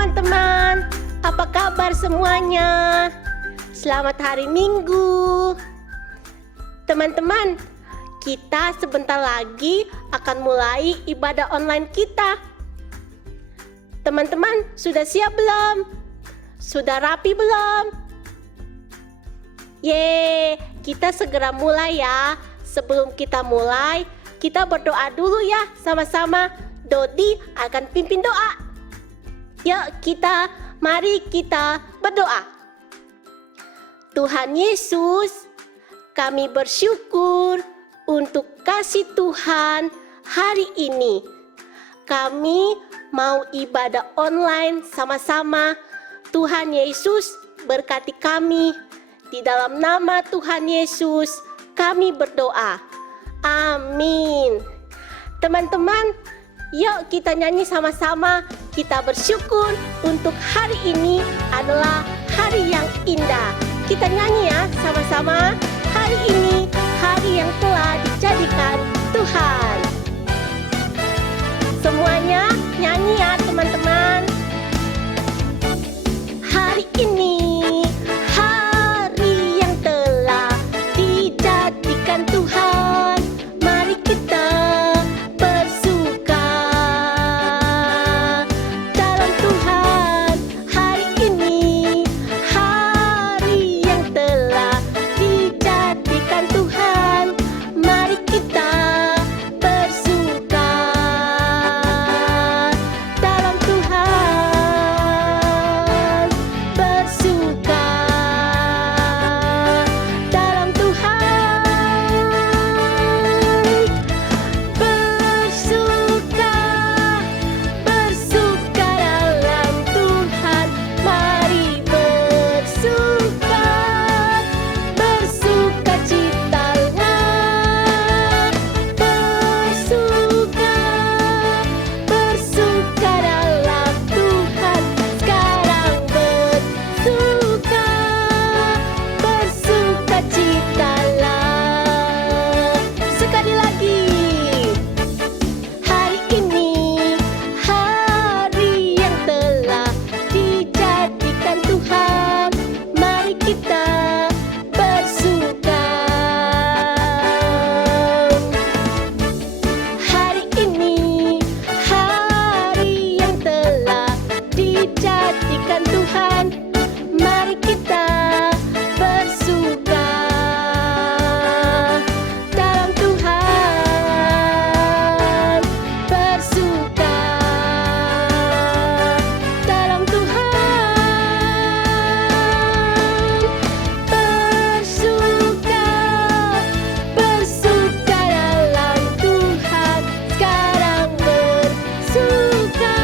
teman-teman, apa kabar semuanya? Selamat hari Minggu. Teman-teman, kita sebentar lagi akan mulai ibadah online kita. Teman-teman, sudah siap belum? Sudah rapi belum? Yeay, kita segera mulai ya. Sebelum kita mulai, kita berdoa dulu ya sama-sama. Dodi akan pimpin doa. Yuk mari kita berdoa. Tuhan Yesus, kami bersyukur untuk kasih Tuhan hari ini. Kami mau ibadah online sama-sama. Tuhan Yesus berkati kami. Di dalam nama Tuhan Yesus kami berdoa. Amin. Teman-teman, yuk kita nyanyi sama-sama. Kita bersyukur untuk hari ini adalah hari yang indah. Kita nyanyi ya sama-sama. Hari ini hari yang telah dijadikan Tuhan. Semuanya nyanyi ya teman-teman. Hari ini hari yang telah dijadikan Tuhan. Mari kita bersuka dalam Tuhan. Hari ini hari yang telah dijadikan Tuhan. Mari kita bersuka dalam Tuhan. Bersuka dalam Tuhan. Bersuka dalam Tuhan. Mari bersuka, bersukacitalah. Bersuka dalam Tuhan. Sekarang bersuka, bersukacitalah. Sekali lagi. Hari ini hari yang telah dijadikan Tuhan. Mari kita bersuka. Hari ini hari yang telah dijadikan Tuhan. Mari kita bersuka dalam Tuhan. Bersuka dalam Tuhan. Bersuka dalam Tuhan. Sekarang bersuka,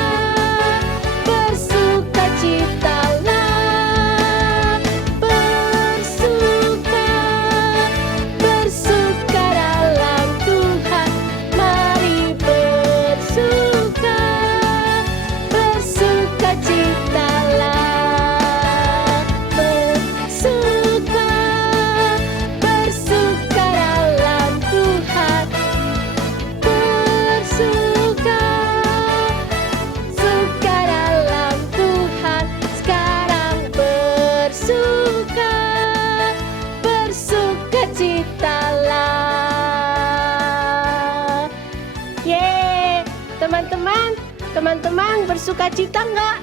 bersukacitalah. Bersuka dalam Tuhan. Mari bersuka, bersukacitalah. Bersuka dalam Tuhan. Bersuka dalam Tuhan. Sekarang bersuka, bersukacitalah. Yeay, teman-teman bersukacita nggak?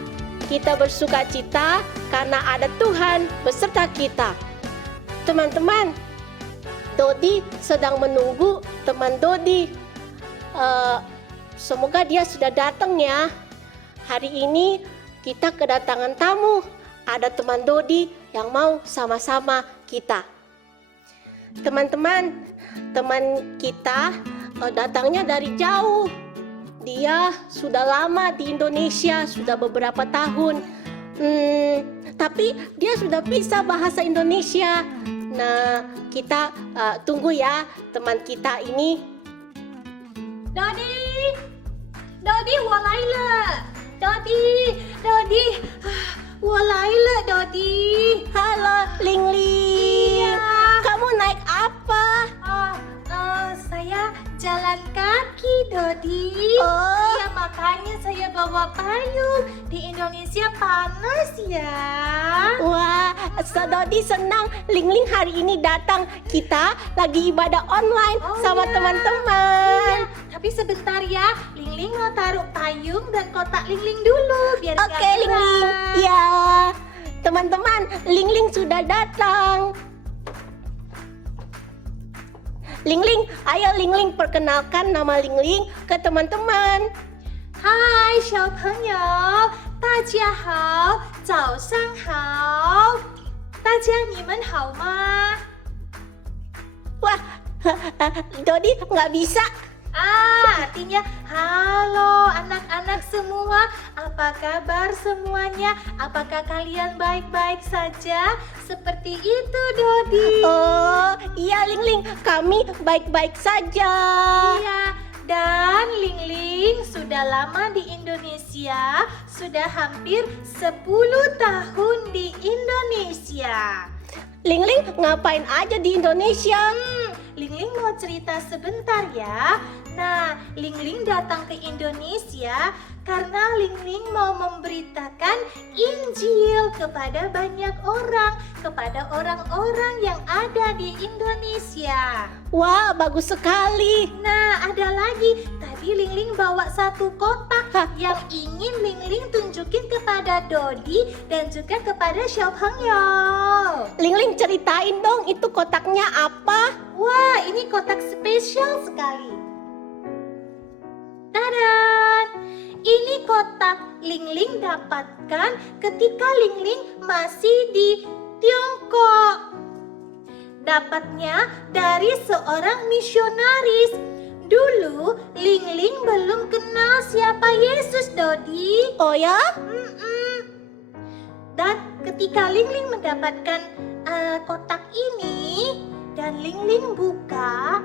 Kita bersukacita karena ada Tuhan beserta kita. Teman-teman, Dodi sedang menunggu teman Dodi. Semoga dia sudah datang ya. Hari ini kita kedatangan tamu. Ada teman Dodi yang mau sama-sama kita. Teman-teman, teman kita datangnya dari jauh. Dia sudah lama di Indonesia, sudah beberapa tahun. Tapi dia sudah bisa bahasa Indonesia. Nah, kita tunggu ya teman kita ini. Dodi, walaila. Dodi, walaila Dodi. Halo, Ling. Iya. Kamu naik apa? Saya jalan kaki, Dodi. Oh. Ya, makanya saya bawa payung. Di Indonesia panas ya. Wah, Dodi senang Ling hari ini datang. Kita lagi ibadah online sama teman-teman. Tapi sebentar ya, Ling mau taruh payung dan kotak Ling dulu biar nggak Oke, Ling. gerak. Ya, teman-teman, Ling sudah datang. Ling, ayo Ling perkenalkan nama Ling ke teman-teman. 嗨，小朋友，大家好，早上好，大家你们好吗？ Wah, Dodi nggak bisa. Artinya halo anak-anak semua, apa kabar semuanya? Apakah kalian baik-baik saja? Seperti itu, Dodi. Oh, iya Ling, kami baik-baik saja. Iya, dan Ling sudah lama di Indonesia, sudah hampir 10 tahun di Indonesia. Ling ngapain aja di Indonesia? Ling mau cerita sebentar ya. Nah, Ling datang ke Indonesia karena Ling mau memberitakan Injil kepada banyak orang, kepada orang-orang yang ada di Indonesia. Wah, bagus sekali. Nah, ada lagi. Tadi Ling bawa satu kotak yang ingin Ling tunjukin kepada Dodi dan juga kepada Xiaophengyo. Ling ceritain dong, itu kotaknya apa? Wah, ini kotak spesial sekali. Tadan! Ini kotak Ling dapatkan ketika Ling masih di Tiongkok. Dapatnya dari seorang misionaris. Dulu Ling belum kenal siapa Yesus, Dodi. Oh ya? Dan ketika Ling mendapatkan kotak ini dan Ling buka,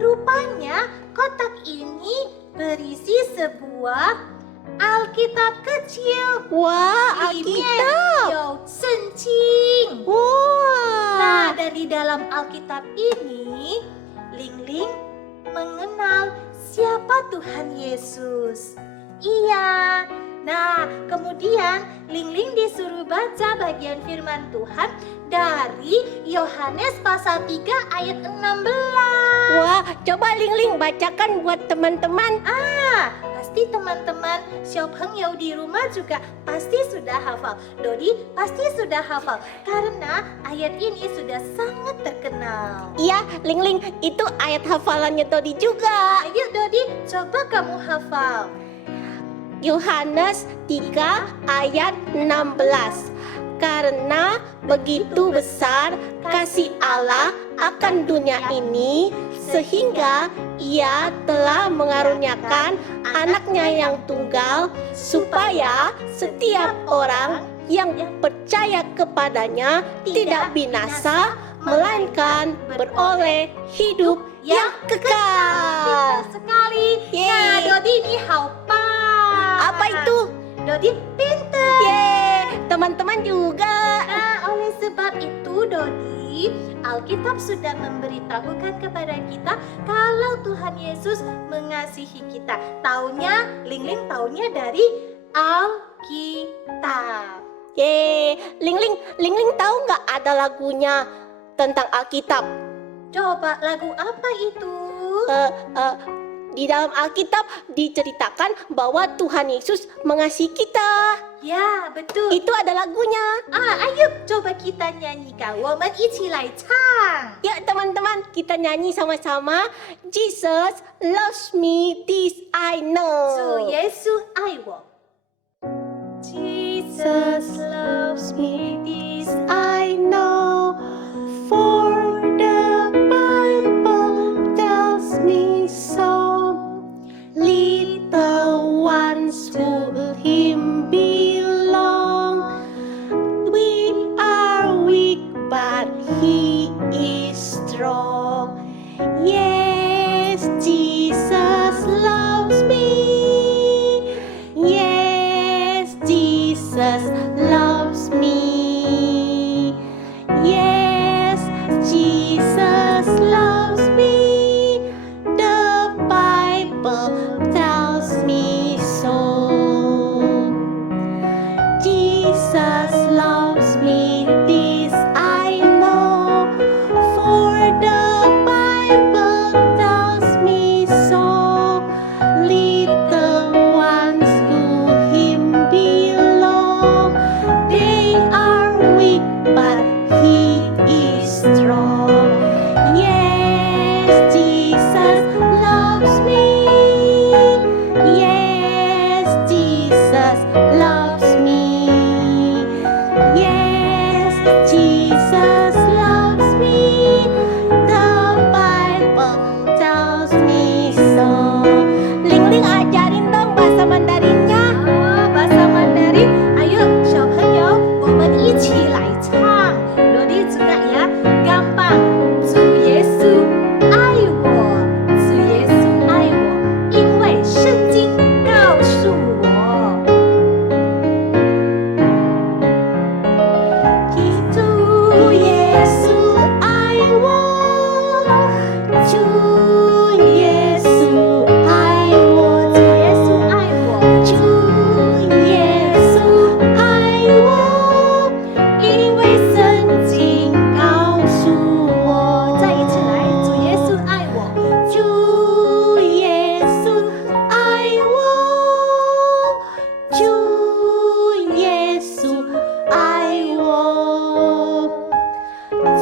rupanya kotak ini berisi sebuah Alkitab kecil. Wah, Alkitab. Wah. Nah, dan di dalam Alkitab ini Ling mengenal siapa Tuhan Yesus. Iya. Nah, kemudian Ling disuruh baca bagian firman Tuhan dari Yohanes pasal 3 ayat 16. Wah, coba Ling bacakan buat teman-teman. Pasti teman-teman Xiaophengyo di rumah juga pasti sudah hafal. Dodi pasti sudah hafal karena ayat ini sudah sangat terkenal. Iya, Ling itu ayat hafalannya Dodi juga. Ayo Dodi, coba kamu hafal. Yohanes 3 ayat 16. Karena begitu besar kasih Allah akan dunia ini, sehingga Ia telah mengaruniakan anaknya yang tunggal, supaya setiap orang yang percaya kepadanya tidak binasa, melainkan beroleh hidup yang kekal. Pintar sekali. Yeay. Nah, Dodi ini hafal. Apa itu? Dodi pintar. Yeay, teman-teman juga. Nah, oleh sebab itu Dodi, Alkitab sudah memberitahukan kepada kita kalau Tuhan Yesus mengasihi kita. Taunya, Ling taunya dari Alkitab. Yeay, Ling tahu nggak ada lagunya tentang Alkitab? Coba lagu apa itu? Di dalam Alkitab diceritakan bahwa Tuhan Yesus mengasihi kita. Ya, betul. Itu ada lagunya. Ayo coba kita nyanyikan. 我们一起来唱. Ya teman-teman, kita nyanyi sama-sama. Jesus loves me, this I 主 know. 耶稣爱我. Jesus loves me, this I know, for the Bible tells me so. Little ones to Him belong. We are weak, but He is strong. Yes, Jesus loves me. Yes, Jesus loves me. Yes, Jesus loves me. The Bible tells me so.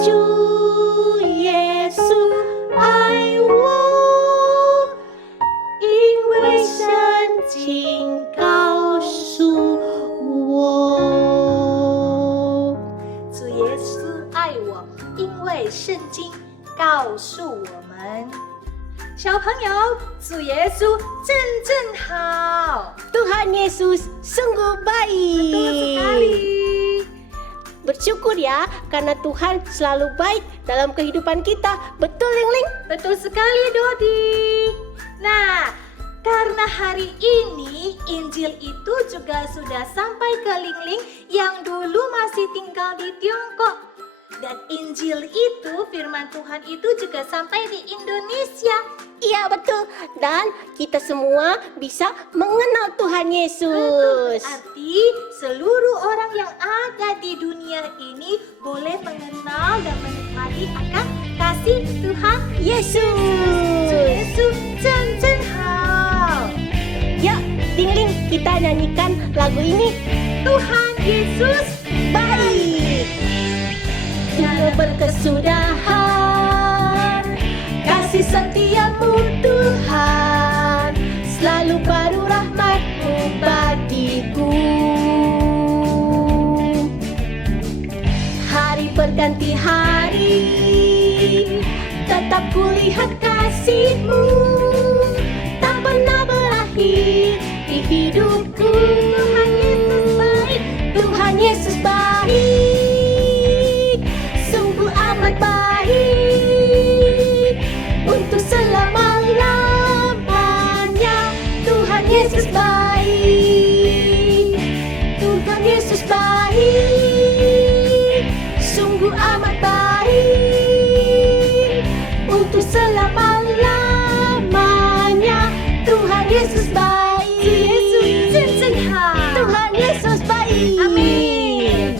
主耶稣爱我，因为圣经告诉我。主耶稣爱我，因为圣经告诉我们。小朋友，主耶稣真好。 Tuhan Yesus sungguh baik. Betul sekali. Bersyukur ya, karena Tuhan selalu baik dalam kehidupan kita. Betul, Ling Ling? Betul sekali, Dodi. Nah, karena hari ini Injil itu juga sudah sampai ke Ling Ling yang dulu masih tinggal di Tiongkok. Dan Injil itu, firman Tuhan itu juga sampai di Indonesia. Iya, betul. Dan kita semua bisa mengenal Tuhan Yesus. Berarti seluruh orang yang ada di dunia ini boleh mengenal dan menikmati akan kasih Tuhan Yesus. Yesus真好. Ya, Ling Ling, kita nyanyikan lagu ini. Tuhan Yesus Baik. Sungguh berkesudahan, kasih setiamu Tuhan, selalu baru rahmat-Mu bagiku. Hari berganti hari, tetap kulihat kasih-Mu, tak pernah berakhir di hidupku. Tuhan Yesus baik, Tuhan Yesus baik. Amat baik untuk selama-lamanya. Tuhan Yesus baik, Tuhan Yesus baik, sungguh amat baik untuk selama-lamanya. Tuhan Yesus baik, Yesus 真好. Tuhan Yesus baik. Amin.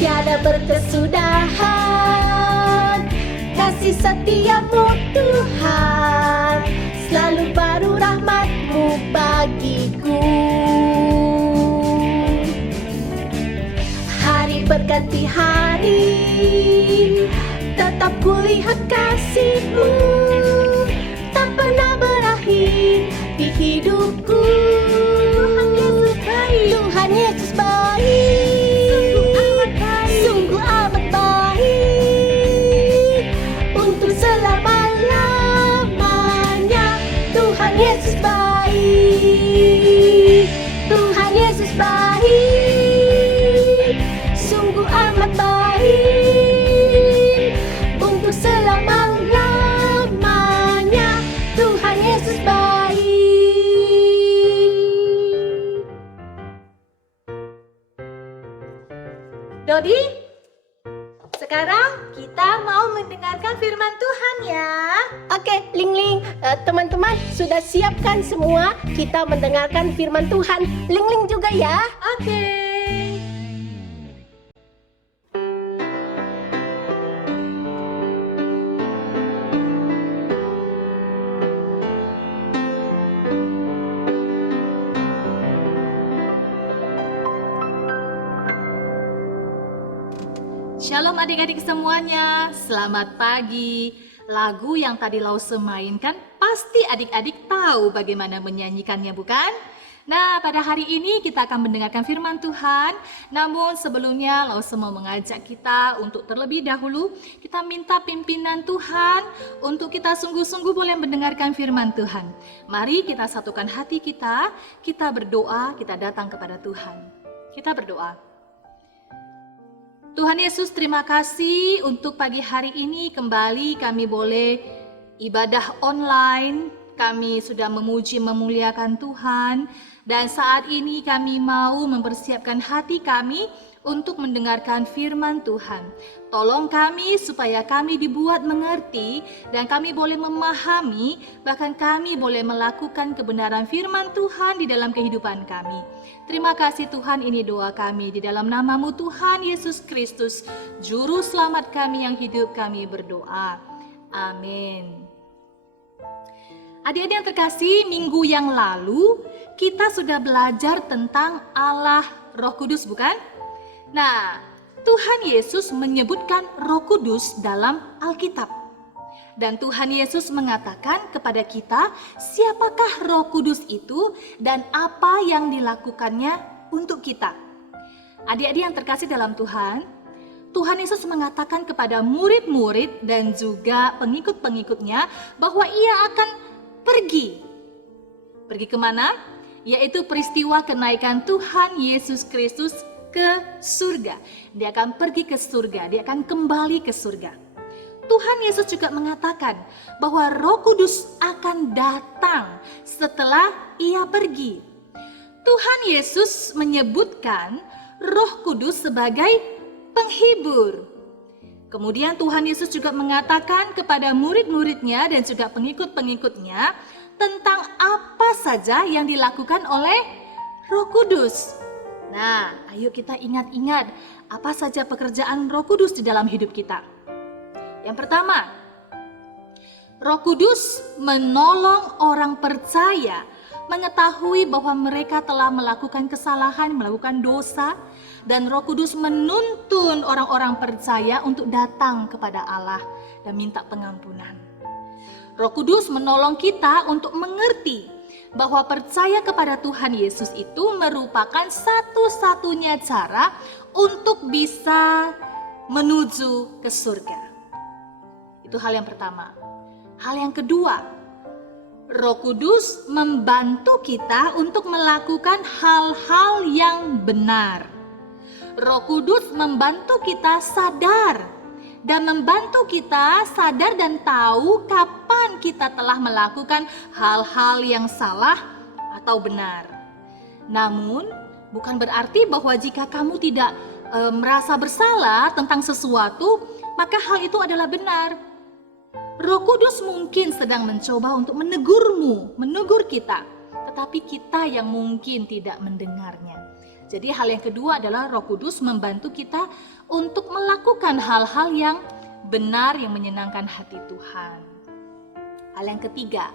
Tiada berkesudahan, kasih setiamu Tuhan, selalu baru rahmat-Mu bagiku. Hari berganti hari, tetap kulihat kasih-Mu, tak pernah berakhir di hidupku. Tuhan Yesus baik, Tuhan Yesus baik. Sungguh amat baik untuk selama-lamanya. Tuhan Yesus baik, Tuhan Yesus baik, sungguh amat baik untuk selama-lamanya. Tuhan Yesus baik. Dodi, sekarang kita mau mendengarkan firman Tuhan ya. Oke, Ling Ling, teman-teman sudah siapkan semua? Kita mendengarkan firman Tuhan. Ling Ling juga ya. Oke. Shalom adik-adik semuanya, selamat pagi. Lagu yang tadi Lause mainkan pasti adik-adik tahu bagaimana menyanyikannya, bukan? Nah, pada hari ini kita akan mendengarkan firman Tuhan. Namun sebelumnya Lause mau mengajak kita untuk terlebih dahulu kita minta pimpinan Tuhan untuk kita sungguh-sungguh boleh mendengarkan firman Tuhan. Mari kita satukan hati kita berdoa, kita datang kepada Tuhan. Kita berdoa. Tuhan Yesus, terima kasih untuk pagi hari ini kembali kami boleh ibadah online. Kami sudah memuji memuliakan Tuhan dan saat ini kami mau mempersiapkan hati kami untuk mendengarkan firman Tuhan. Tolong kami supaya kami dibuat mengerti dan kami boleh memahami, bahkan kami boleh melakukan kebenaran firman Tuhan di dalam kehidupan kami. Terima kasih Tuhan, ini doa kami di dalam nama-Mu Tuhan Yesus Kristus, Juru Selamat kami yang hidup, kami berdoa. Amin. Adik-adik yang terkasih, minggu yang lalu kita sudah belajar tentang Allah Roh Kudus, bukan? Nah, Tuhan Yesus menyebutkan Roh Kudus dalam Alkitab. Dan Tuhan Yesus mengatakan kepada kita siapakah Roh Kudus itu dan apa yang dilakukannya untuk kita. Adik-adik yang terkasih dalam Tuhan, Tuhan Yesus mengatakan kepada murid-murid dan juga pengikut-pengikutnya bahwa ia akan pergi. Pergi kemana? Yaitu peristiwa kenaikan Tuhan Yesus Kristus ke surga. Dia akan pergi ke surga, dia akan kembali ke surga. Tuhan Yesus juga mengatakan bahwa Roh Kudus akan datang setelah ia pergi. Tuhan Yesus menyebutkan Roh Kudus sebagai penghibur. Kemudian Tuhan Yesus juga mengatakan kepada murid-muridnya dan juga pengikut-pengikutnya tentang apa saja yang dilakukan oleh Roh Kudus. Nah, ayo kita ingat-ingat apa saja pekerjaan Roh Kudus di dalam hidup kita. Yang pertama, Roh Kudus menolong orang percaya mengetahui bahwa mereka telah melakukan kesalahan, melakukan dosa, dan Roh Kudus menuntun orang-orang percaya untuk datang kepada Allah dan minta pengampunan. Roh Kudus menolong kita untuk mengerti bahwa percaya kepada Tuhan Yesus itu merupakan satu-satunya cara untuk bisa menuju ke surga. Itu hal yang pertama. Hal yang kedua, Roh Kudus membantu kita untuk melakukan hal-hal yang benar. Roh Kudus membantu kita sadar dan membantu kita sadar dan tahu kapan kita telah melakukan hal-hal yang salah atau benar. Namun, bukan berarti bahwa jika kamu tidak merasa bersalah tentang sesuatu, maka hal itu adalah benar. Roh Kudus mungkin sedang mencoba untuk menegurmu, menegur kita, tetapi kita yang mungkin tidak mendengarnya. Jadi hal yang kedua adalah Roh Kudus membantu kita untuk melakukan hal-hal yang benar yang menyenangkan hati Tuhan. Hal yang ketiga,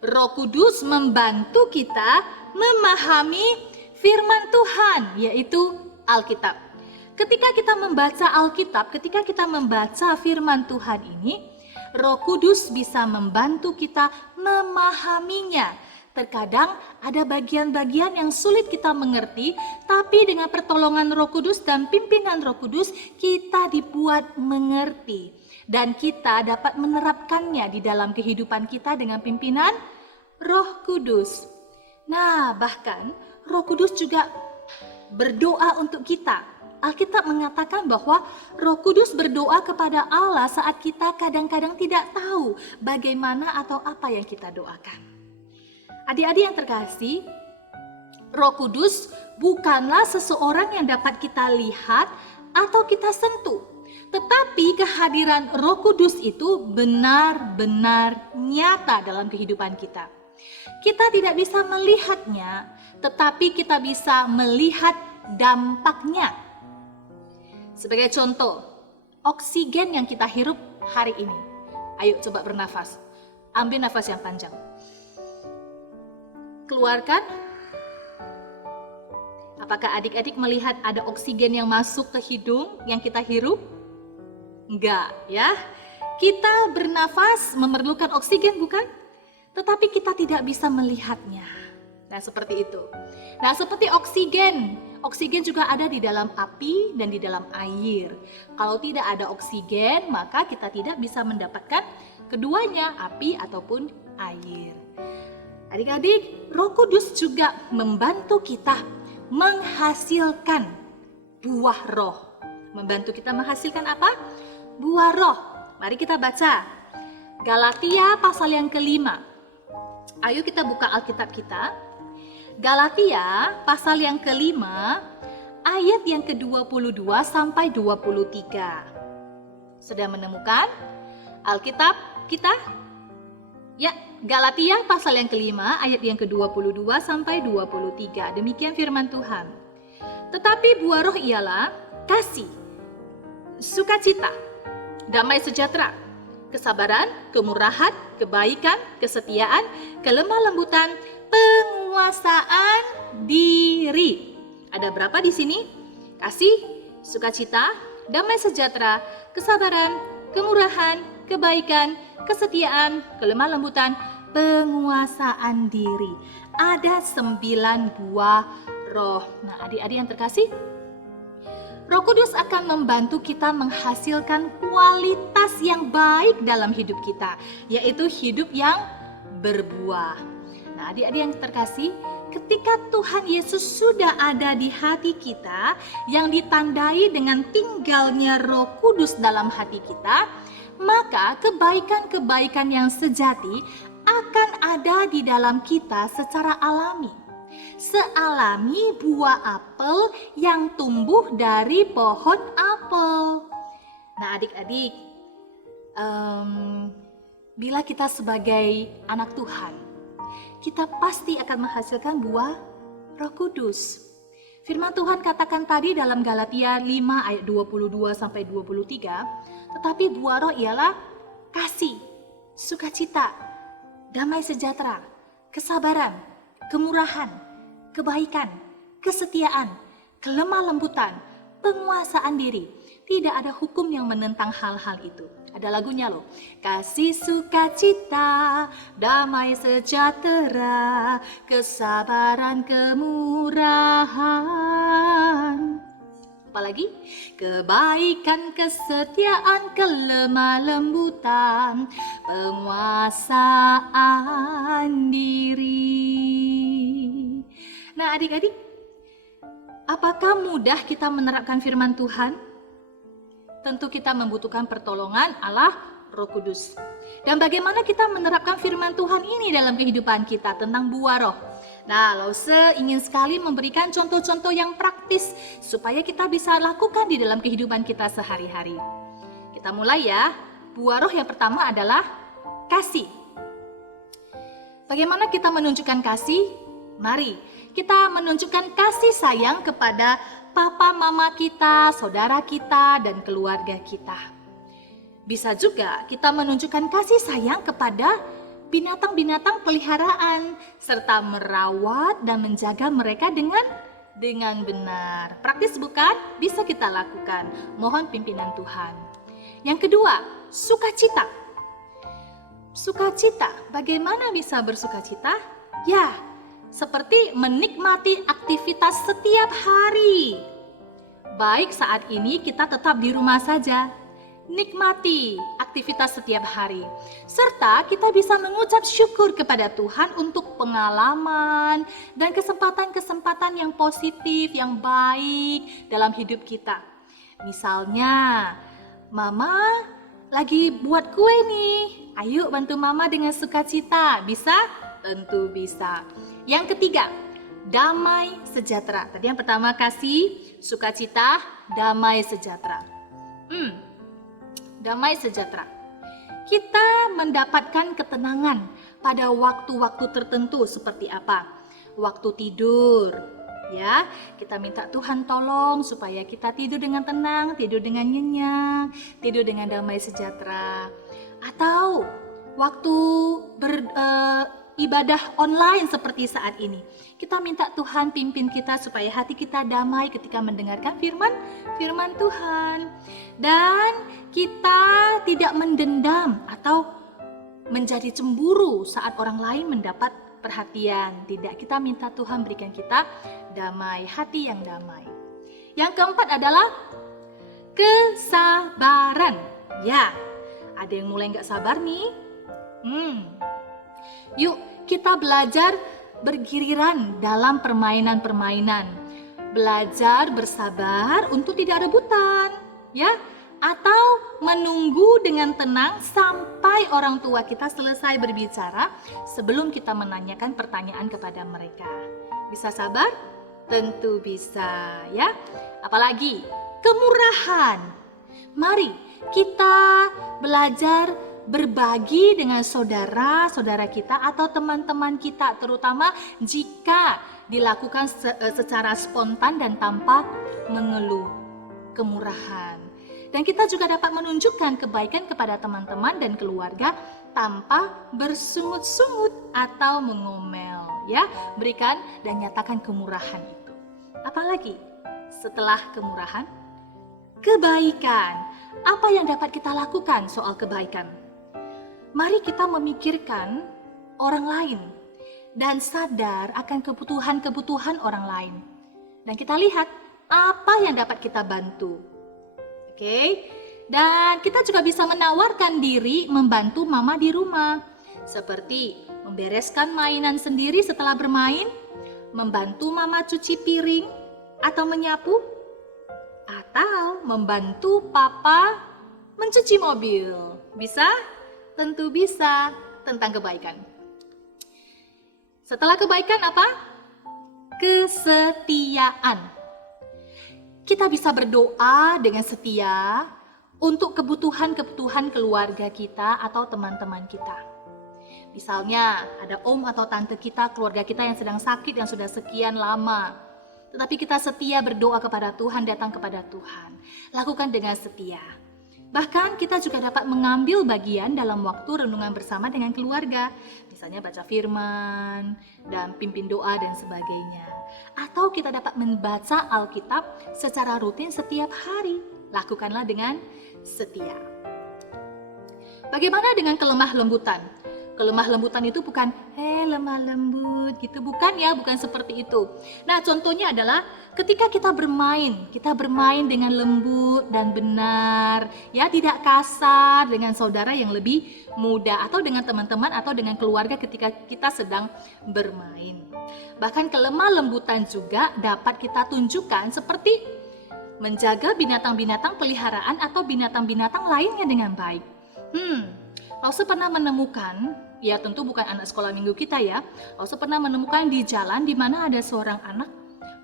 Roh Kudus membantu kita memahami firman Tuhan, yaitu Alkitab. Ketika kita membaca Alkitab, ketika kita membaca firman Tuhan ini, Roh Kudus bisa membantu kita memahaminya. Terkadang ada bagian-bagian yang sulit kita mengerti, tapi dengan pertolongan Roh Kudus dan pimpinan Roh Kudus, kita dibuat mengerti. Dan kita dapat menerapkannya di dalam kehidupan kita dengan pimpinan Roh Kudus. Nah, bahkan Roh Kudus juga berdoa untuk kita. Alkitab mengatakan bahwa Roh Kudus berdoa kepada Allah saat kita kadang-kadang tidak tahu bagaimana atau apa yang kita doakan. Adik-adik yang terkasih, Roh Kudus bukanlah seseorang yang dapat kita lihat atau kita sentuh. Tetapi kehadiran Roh Kudus itu benar-benar nyata dalam kehidupan kita. Kita tidak bisa melihatnya, tetapi kita bisa melihat dampaknya. Sebagai contoh, oksigen yang kita hirup hari ini. Ayo coba bernafas. Ambil nafas yang panjang. Keluarkan. Apakah adik-adik melihat ada oksigen yang masuk ke hidung yang kita hirup? Enggak, ya. Kita bernafas memerlukan oksigen, bukan? Tetapi kita tidak bisa melihatnya. Nah, seperti itu. Nah, seperti oksigen. Oksigen juga ada di dalam api dan di dalam air. Kalau tidak ada oksigen, maka kita tidak bisa mendapatkan keduanya, api ataupun air. Adik-adik, Roh Kudus juga membantu kita menghasilkan buah roh. Membantu kita menghasilkan apa? Buah roh. Mari kita baca. Galatia pasal yang ke-5. Ayo kita buka Alkitab kita. Galatia pasal yang ke-5 ayat yang ke-22 sampai 23. Sudah menemukan Alkitab kita? Ya, Galatia pasal yang ke-5 ayat yang ke-22 sampai 23. Demikian firman Tuhan. Tetapi buah roh ialah kasih, sukacita, damai sejahtera, kesabaran, kemurahan, kebaikan, kesetiaan, kelemah lembutan, penguasaan diri. Ada berapa di sini? Kasih, sukacita, damai sejahtera, kesabaran, kemurahan, kebaikan, kesetiaan, kelemah lembutan, penguasaan diri. Ada 9 buah roh. Nah, adik-adik yang terkasih, Roh Kudus akan membantu kita menghasilkan kualitas yang baik dalam hidup kita, yaitu hidup yang berbuah. Nah, adik-adik yang terkasih, ketika Tuhan Yesus sudah ada di hati kita, yang ditandai dengan tinggalnya Roh Kudus dalam hati kita, maka kebaikan-kebaikan yang sejati akan ada di dalam kita secara alami. Sealami buah apel yang tumbuh dari pohon apel. Nah, adik-adik, bila kita sebagai anak Tuhan, kita pasti akan menghasilkan buah Roh Kudus. Firman Tuhan katakan tadi dalam Galatia 5 ayat 22 sampai 23, tetapi buah roh ialah kasih, sukacita, damai sejahtera, kesabaran, kemurahan, kebaikan, kesetiaan, kelemah lembutan, penguasaan diri. Tidak ada hukum yang menentang hal-hal itu. Ada lagunya loh. Kasih, sukacita, damai sejahtera, kesabaran, kemurahan. Apalagi? Kebaikan, kesetiaan, kelemah lembutan, penguasaan diri. Nah, adik-adik, apakah mudah kita menerapkan firman Tuhan? Tentu kita membutuhkan pertolongan Allah Roh Kudus. Dan bagaimana kita menerapkan firman Tuhan ini dalam kehidupan kita tentang buah roh? Nah, Lause ingin sekali memberikan contoh-contoh yang praktis supaya kita bisa lakukan di dalam kehidupan kita sehari-hari. Kita mulai ya. Buah roh yang pertama adalah kasih. Bagaimana kita menunjukkan kasih? Mari kita menunjukkan kasih sayang kepada papa, mama kita, saudara kita, dan keluarga kita. Bisa juga kita menunjukkan kasih sayang kepada binatang-binatang peliharaan, serta merawat dan menjaga mereka dengan benar. Praktis bukan? Bisa kita lakukan. Mohon pimpinan Tuhan. Yang kedua, sukacita. Sukacita, bagaimana bisa bersukacita? Ya, seperti menikmati aktivitas setiap hari. Baik saat ini kita tetap di rumah saja. Nikmati aktivitas setiap hari. Serta kita bisa mengucap syukur kepada Tuhan untuk pengalaman dan kesempatan-kesempatan yang positif, yang baik dalam hidup kita. Misalnya, Mama lagi buat kue nih. Ayo bantu Mama dengan sukacita. Bisa? Tentu bisa. Yang ketiga, damai sejahtera. Tadi yang pertama kasih, sukacita, damai sejahtera. Damai sejahtera. Kita mendapatkan ketenangan pada waktu-waktu tertentu seperti apa? Waktu tidur. Ya, kita minta Tuhan tolong supaya kita tidur dengan tenang, tidur dengan nyenyak, tidur dengan damai sejahtera. Atau waktu ibadah online seperti saat ini. Kita minta Tuhan pimpin kita supaya hati kita damai ketika mendengarkan firman Tuhan. Dan kita tidak mendendam atau menjadi cemburu saat orang lain mendapat perhatian. Tidak, kita minta Tuhan berikan kita damai, hati yang damai. Yang keempat adalah kesabaran. Ya, ada yang mulai gak sabar nih. Yuk kita belajar bergiliran dalam permainan-permainan. Belajar bersabar untuk tidak rebutan, ya. Atau menunggu dengan tenang sampai orang tua kita selesai berbicara sebelum kita menanyakan pertanyaan kepada mereka. Bisa sabar? Tentu bisa, ya. Apalagi kemurahan. Mari kita belajar berbagi dengan saudara-saudara kita atau teman-teman kita, terutama jika dilakukan secara spontan dan tanpa mengeluh. Kemurahan. Dan kita juga dapat menunjukkan kebaikan kepada teman-teman dan keluarga tanpa bersungut-sungut atau mengomel, ya. Berikan dan nyatakan kemurahan itu. Apalagi setelah kemurahan, kebaikan. Apa yang dapat kita lakukan soal kebaikan? Mari kita memikirkan orang lain dan sadar akan kebutuhan-kebutuhan orang lain. Dan kita lihat apa yang dapat kita bantu. Oke? Dan kita juga bisa menawarkan diri membantu mama di rumah. Seperti membereskan mainan sendiri setelah bermain, membantu mama cuci piring atau menyapu, atau membantu papa mencuci mobil. Bisa? Tentu bisa. Tentang kebaikan. Setelah kebaikan apa? Kesetiaan. Kita bisa berdoa dengan setia untuk kebutuhan-kebutuhan keluarga kita atau teman-teman kita. Misalnya ada om atau tante kita, keluarga kita yang sedang sakit yang sudah sekian lama. Tetapi kita setia berdoa kepada Tuhan, datang kepada Tuhan. Lakukan dengan setia. Bahkan kita juga dapat mengambil bagian dalam waktu renungan bersama dengan keluarga. Misalnya baca firman, dan pimpin doa dan sebagainya. Atau kita dapat membaca Alkitab secara rutin setiap hari. Lakukanlah dengan setia. Bagaimana dengan kelemah lembutan? Kelemah lembutan itu bukan lemah lembut gitu, bukan ya, bukan seperti itu. Nah, contohnya adalah ketika kita bermain dengan lembut dan benar, ya, tidak kasar dengan saudara yang lebih muda atau dengan teman-teman atau dengan keluarga ketika kita sedang bermain. Bahkan kelemah lembutan juga dapat kita tunjukkan seperti menjaga binatang-binatang peliharaan atau binatang-binatang lainnya dengan baik. Lause pernah menemukan, ya tentu bukan anak sekolah minggu kita ya, Lause pernah menemukan di jalan di mana ada seorang anak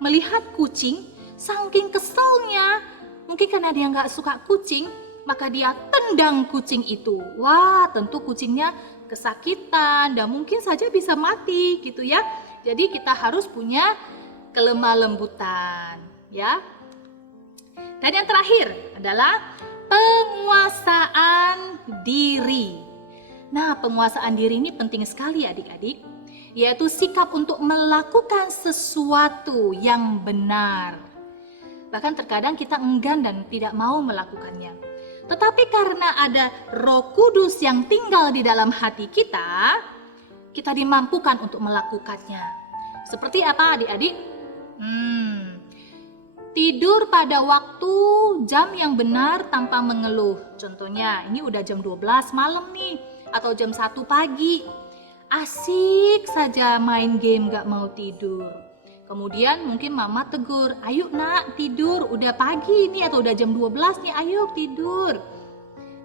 melihat kucing, saking keselnya, mungkin karena dia nggak suka kucing, maka dia tendang kucing itu. Wah, tentu kucingnya kesakitan dan mungkin saja bisa mati gitu ya. Jadi kita harus punya kelemah lembutan, ya. Dan yang terakhir adalah penguasaan diri. Nah, penguasaan diri ini penting sekali adik-adik, yaitu sikap untuk melakukan sesuatu yang benar. Bahkan terkadang kita enggan dan tidak mau melakukannya. Tetapi karena ada Roh Kudus yang tinggal di dalam hati kita, kita dimampukan untuk melakukannya. Seperti apa adik-adik? Tidur pada waktu jam yang benar tanpa mengeluh. Contohnya, ini udah jam 12 malam nih, atau jam 1 pagi. Asik saja main game gak mau tidur. Kemudian mungkin mama tegur, ayo nak tidur, udah pagi nih atau udah jam 12 nih, ayo tidur.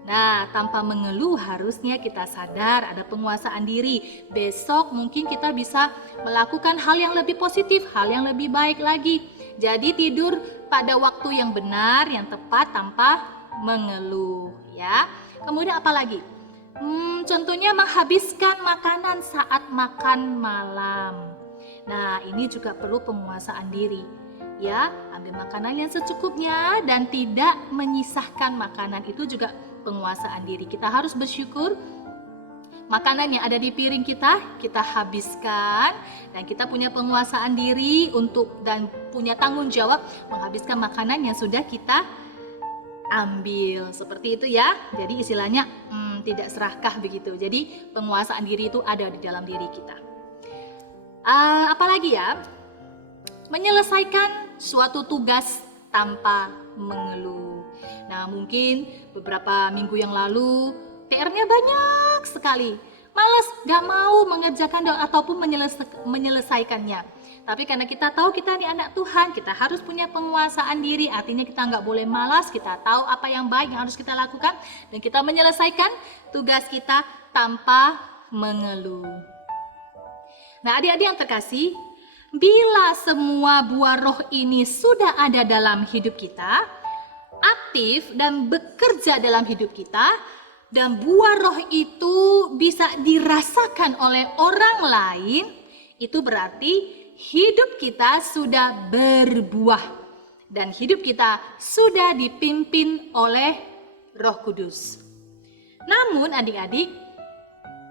Nah, tanpa mengeluh harusnya kita sadar ada penguasaan diri. Besok mungkin kita bisa melakukan hal yang lebih positif, hal yang lebih baik lagi. Jadi tidur pada waktu yang benar, yang tepat tanpa mengeluh ya. Kemudian apa lagi? Contohnya menghabiskan makanan saat makan malam. Nah, ini juga perlu penguasaan diri. Ya, ambil makanan yang secukupnya dan tidak menyisahkan makanan, itu juga penguasaan diri. Kita harus bersyukur makanan yang ada di piring kita habiskan, dan kita punya penguasaan diri untuk dan punya tanggung jawab menghabiskan makanan yang sudah kita ambil. Seperti itu ya. Jadi istilahnya tidak serakah begitu. Jadi penguasaan diri itu ada di dalam diri kita. Apalagi ya? Menyelesaikan suatu tugas tanpa mengeluh. Nah, mungkin beberapa minggu yang lalu PR-nya banyak sekali. Malas, gak mau mengerjakan ataupun menyelesaikannya. Tapi karena kita tahu kita ini anak Tuhan, kita harus punya penguasaan diri. Artinya kita gak boleh malas, kita tahu apa yang baik yang harus kita lakukan. Dan kita menyelesaikan tugas kita tanpa mengeluh. Nah, adik-adik yang terkasih, bila semua buah roh ini sudah ada dalam hidup kita, aktif dan bekerja dalam hidup kita, dan buah roh itu bisa dirasakan oleh orang lain, itu berarti hidup kita sudah berbuah dan hidup kita sudah dipimpin oleh Roh Kudus. Namun adik-adik,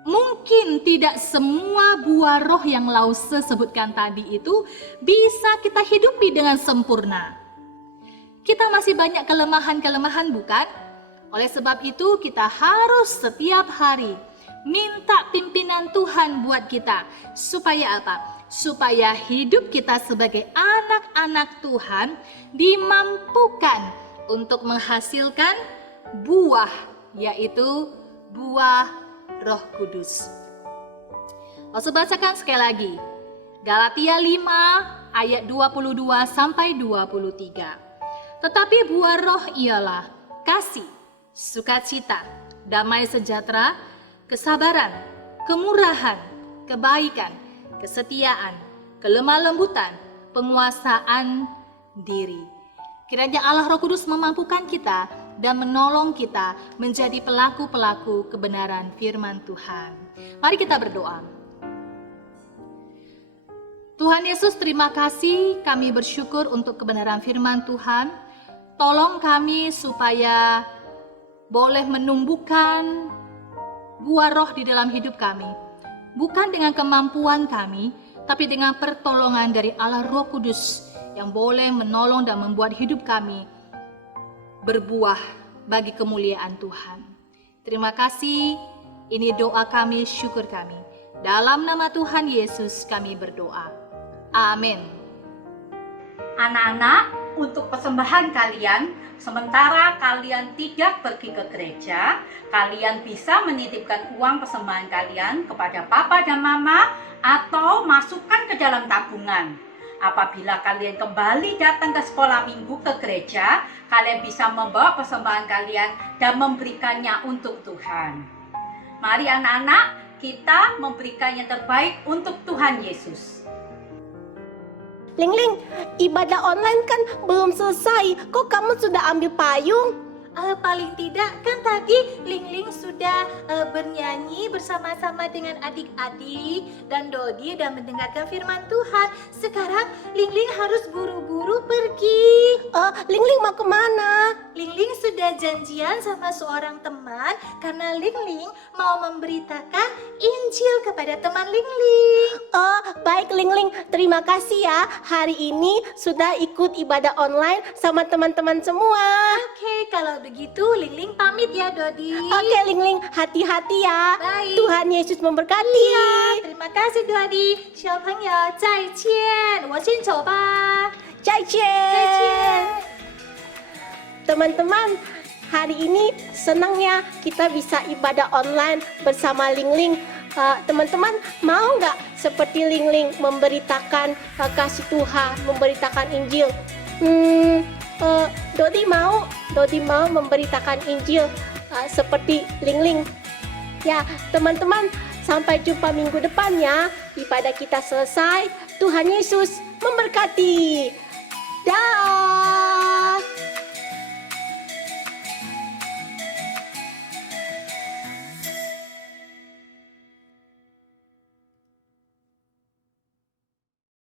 mungkin tidak semua buah roh yang Lause sebutkan tadi itu bisa kita hidupi dengan sempurna. Kita masih banyak kelemahan-kelemahan, bukan? Oleh sebab itu, kita harus setiap hari minta pimpinan Tuhan buat kita. Supaya apa? Supaya hidup kita sebagai anak-anak Tuhan dimampukan untuk menghasilkan buah, yaitu buah Roh Kudus. Saya bacakan sekali lagi. Galatia 5 ayat 22 sampai 23. Tetapi buah roh ialah kasih, sukacita, damai sejahtera, kesabaran, kemurahan, kebaikan, kesetiaan, kelemah lembutan, penguasaan diri. Kiranya Allah Roh Kudus memampukan kita dan menolong kita menjadi pelaku-pelaku kebenaran firman Tuhan. Mari kita berdoa. Tuhan Yesus, terima kasih, kami bersyukur untuk kebenaran firman Tuhan. Tolong kami supaya boleh menumbuhkan buah roh di dalam hidup kami. Bukan dengan kemampuan kami, tapi dengan pertolongan dari Allah Roh Kudus yang boleh menolong dan membuat hidup kami berbuah bagi kemuliaan Tuhan. Terima kasih, ini doa kami, syukur kami. Dalam nama Tuhan Yesus kami berdoa. Amin. Anak-anak, untuk persembahan kalian, sementara kalian tidak pergi ke gereja, kalian bisa menitipkan uang persembahan kalian kepada papa dan mama atau masukkan ke dalam tabungan. Apabila kalian kembali datang ke sekolah minggu ke gereja, kalian bisa membawa persembahan kalian dan memberikannya untuk Tuhan. Mari anak-anak, kita memberikan yang terbaik untuk Tuhan Yesus. Ling, ibadah online kan belum selesai. Kok kamu sudah ambil payung? Paling tidak kan tadi Ling Ling sudah bernyanyi bersama-sama dengan adik-adik dan Dodi dan mendengarkan firman Tuhan. Sekarang Ling Ling harus buru-buru pergi. Ling mau kemana? Ling Ling sudah janjian sama seorang teman karena Ling Ling mau memberitakan Injil kepada teman Ling Ling. Baik Ling, terima kasih ya. Hari ini sudah ikut ibadah online sama teman-teman semua. Oke, kalau begitu Ling Ling pamit ya Dodi. Oke Ling, hati-hati ya. Baik. Tuhan Yesus memberkati. Terima kasih Dodi. 小朋友再见，我先走吧。再见. Teman-teman, hari ini senang ya kita bisa ibadah online bersama Ling. Teman-teman mau nggak seperti Ling memberitakan kasih Tuhan, memberitakan Injil? Dodi mau memberitakan Injil seperti Ling. Ya, teman-teman, sampai jumpa minggu depan ya. Ibadah kita selesai. Tuhan Yesus memberkati. Dah.